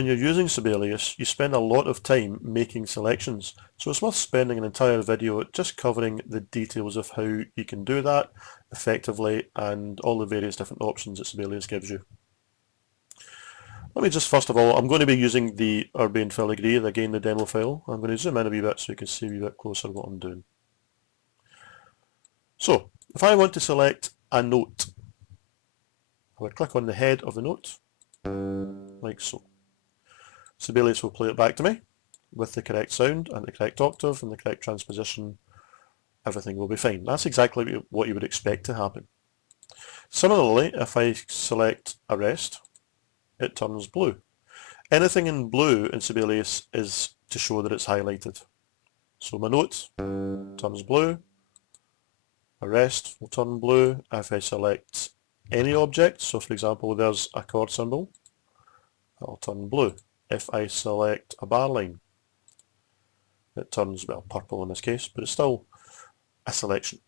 When you're using Sibelius, you spend a lot of time making selections, so it's worth spending an entire video just covering the details of how you can do that effectively and all the various different options that Sibelius gives you. Let me just first of all, I'm going to be using the Urbane Filigree, again the demo file. I'm going to zoom in a wee bit so you can see a wee bit closer what I'm doing. So, if I want to select a note, I would click on the head of the note, like so. Sibelius will play it back to me with the correct sound and the correct octave and the correct transposition. Everything will be fine. That's exactly what you would expect to happen. Similarly, if I select arrest, it turns blue. Anything in blue in Sibelius is to show that it's highlighted. So my note turns blue, arrest will turn blue. If I select any object, so for example there's a chord symbol, it'll turn blue. If I select a bar line, it turns, well, purple in this case, but it's still a selection.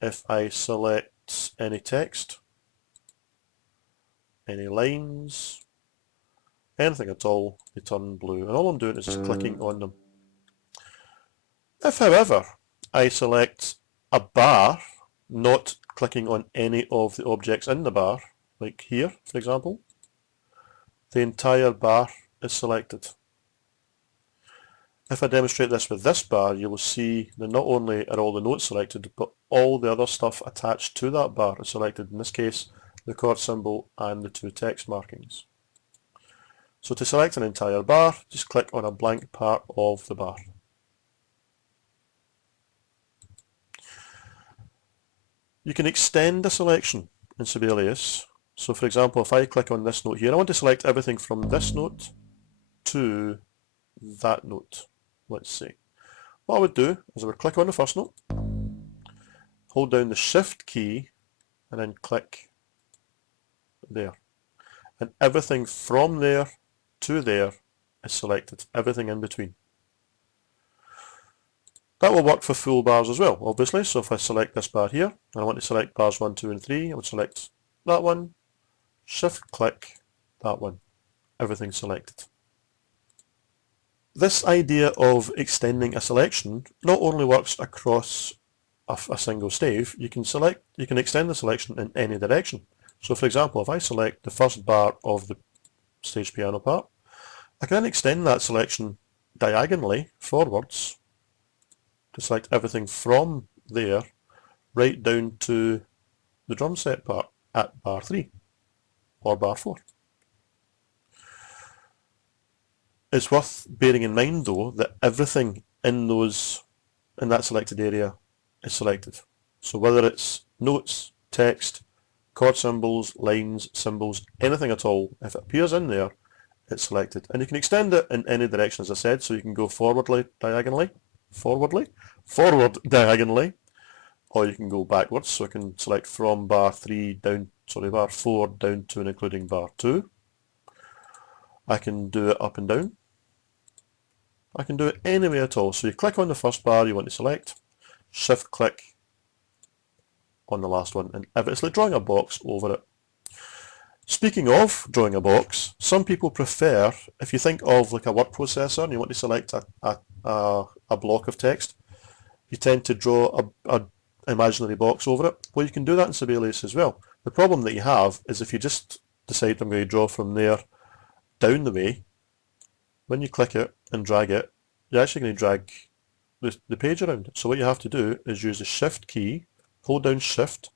If I select any text, any lines, anything at all, they turn blue. And all I'm doing is just clicking on them. If, however, I select a bar, not clicking on any of the objects in the bar, like here, for example, the entire bar is selected. If I demonstrate this with this bar, you will see that not only are all the notes selected, but all the other stuff attached to that bar is selected. In this case, the chord symbol and the two text markings. So to select an entire bar, just click on a blank part of the bar. You can extend a selection in Sibelius. So for example, if I click on this note here, I want to select everything from this note to that note. Let's see. What I would do is I would click on the first note, hold down the Shift key, and then click there. And everything from there to there is selected, everything in between. That will work for full bars as well, obviously. So if I select this bar here, and I want to select bars 1, 2 and 3, I would select that one, Shift click, that one, everything selected. This idea of extending a selection not only works across a single stave, you can extend the selection in any direction. So for example, if I select the first bar of the stage piano part, I can then extend that selection diagonally forwards to select everything from there right down to the drum set part at bar 3 or bar 4. It's worth bearing in mind though that everything in that selected area is selected. So whether it's notes, text, chord symbols, lines, symbols, anything at all, if it appears in there, it's selected. And you can extend it in any direction, as I said, so you can go forward diagonally, or you can go backwards, so I can select from bar 4 down to and including bar 2. I can do it up and down. I can do it any way at all. So you click on the first bar you want to select, Shift click on the last one, and it's like drawing a box over it. Speaking of drawing a box, some people prefer, if you think of like a word processor and you want to select a block of text, you tend to draw an imaginary box over it. Well, you can do that in Sibelius as well. The problem that you have is if you just decide I'm going to draw from there down the way, when you click it and drag it, you're actually going to drag the page around. So what you have to do is use the Shift key, hold down Shift,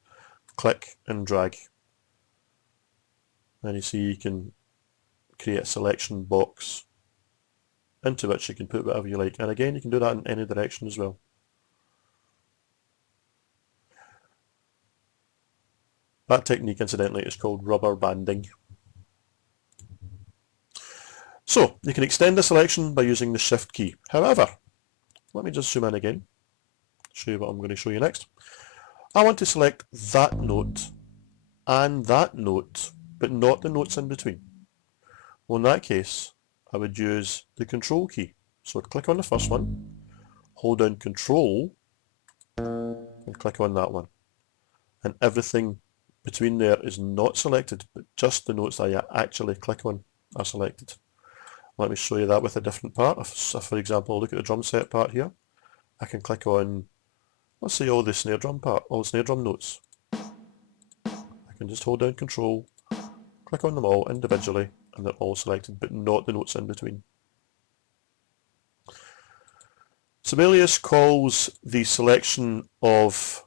click and drag. And you see you can create a selection box into which you can put whatever you like. And again, you can do that in any direction as well. That technique, incidentally, is called rubber banding. So, you can extend the selection by using the Shift key. However, let me just zoom in again, show you what I'm going to show you next. I want to select that note and that note, but not the notes in between. Well, in that case, I would use the Control key. So I'd click on the first one, hold down Control, and click on that one. And everything between there is not selected, but just the notes that I actually click on are selected. Let me show you that with a different part. If, for example, look at the drum set part here, I can click on, let's say, all the snare drum part, all the snare drum notes. I can just hold down Control, click on them all individually, and they're all selected, but not the notes in between. Sibelius calls the selection of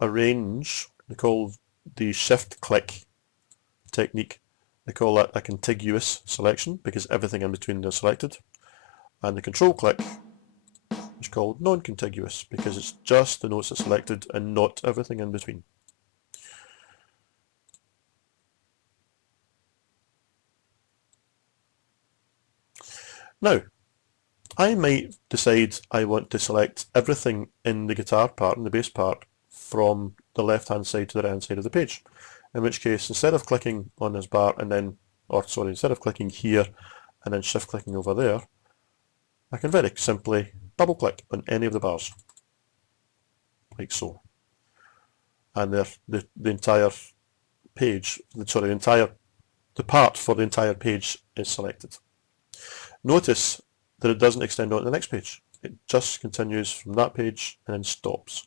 a range, they call the shift click technique, they call that a contiguous selection because everything in between is selected, and the control click is called non-contiguous because it's just the notes that are selected and not everything in between. Now, I might decide I want to select everything in the guitar part and the bass part from the left hand side to the right hand side of the page, in which case instead of clicking on this bar and then, instead of clicking here and then shift clicking over there, I can very simply double click on any of the bars, like so, and the entire page, the part for the entire page is selected. Notice that it doesn't extend on to the next page. It just continues from that page and then stops.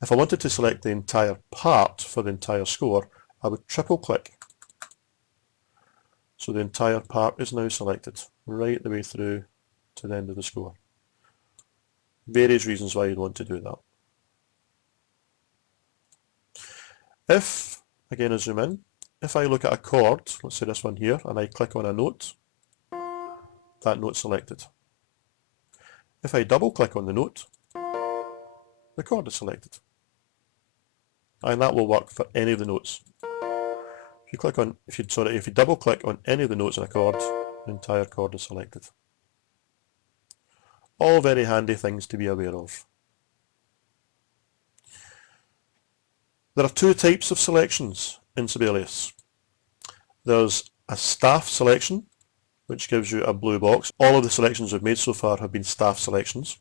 If I wanted to select the entire part for the entire score, I would triple click. So the entire part is now selected right the way through to the end of the score. Various reasons why you'd want to do that. If, again I zoom in, if I look at a chord, let's say this one here, and I click on a note, that note's selected. If I double click on the note, the chord is selected. And that will work for any of the notes. If you double click on any of the notes in a chord, the entire chord is selected. All very handy things to be aware of. There are two types of selections in Sibelius. There's a staff selection, which gives you a blue box. All of the selections we've made so far have been staff selections.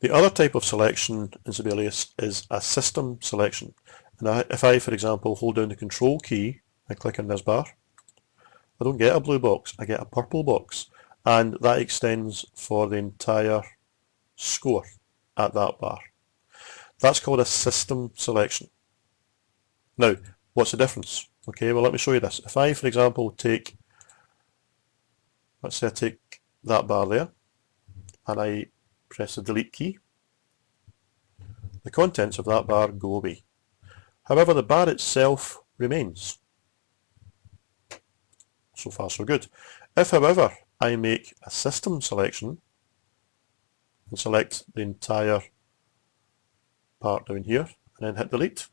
The other type of selection in Sibelius is a system selection. And if I, for example, hold down the Control key and click on this bar, I don't get a blue box, I get a purple box. And that extends for the entire score at that bar. That's called a system selection. Now, what's the difference? Okay, well let me show you this. If I, for example, let's say I take that bar there, and I press the delete key, the contents of that bar go away. However, the bar itself remains. So far so good. If, however, I make a system selection and select the entire part down here and then hit delete,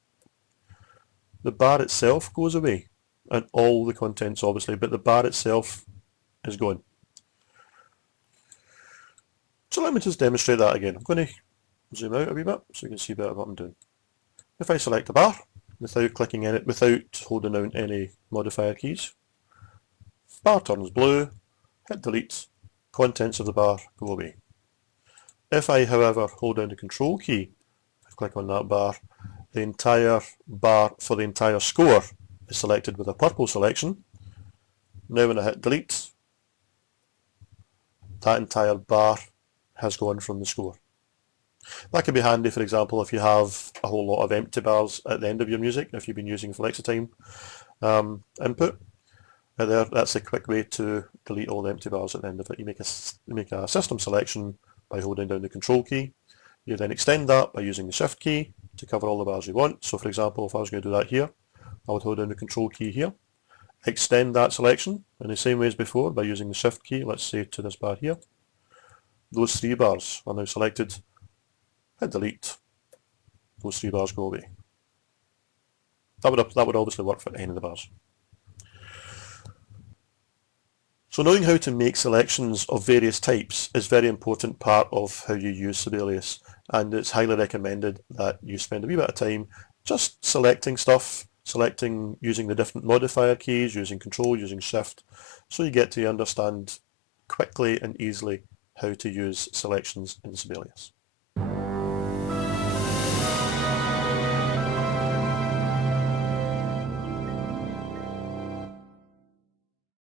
the bar itself goes away, and all the contents obviously, but the bar itself is gone. So let me just demonstrate that again. I'm going to zoom out a wee bit so you can see better what I'm doing. If I select a bar without clicking in it, without holding down any modifier keys, bar turns blue, hit delete, contents of the bar go away. If I, however, hold down the Control key, click on that bar, the entire bar for the entire score is selected with a purple selection. Now when I hit delete, that entire bar has gone from the score. That could be handy, for example, if you have a whole lot of empty bars at the end of your music, if you've been using FlexiTime input. That's a quick way to delete all the empty bars at the end of it. You make a system selection by holding down the Control key. You then extend that by using the Shift key to cover all the bars you want. So for example, if I was going to do that here, I would hold down the Control key here, extend that selection in the same way as before by using the Shift key, let's say to this bar here. Those three bars are now selected, hit delete, those three bars go away. That would obviously work for any of the bars. So knowing how to make selections of various types is a very important part of how you use Sibelius, and it's highly recommended that you spend a wee bit of time just selecting stuff, using the different modifier keys, using Control, using Shift, so you get to understand quickly and easily how to use selections in Sibelius.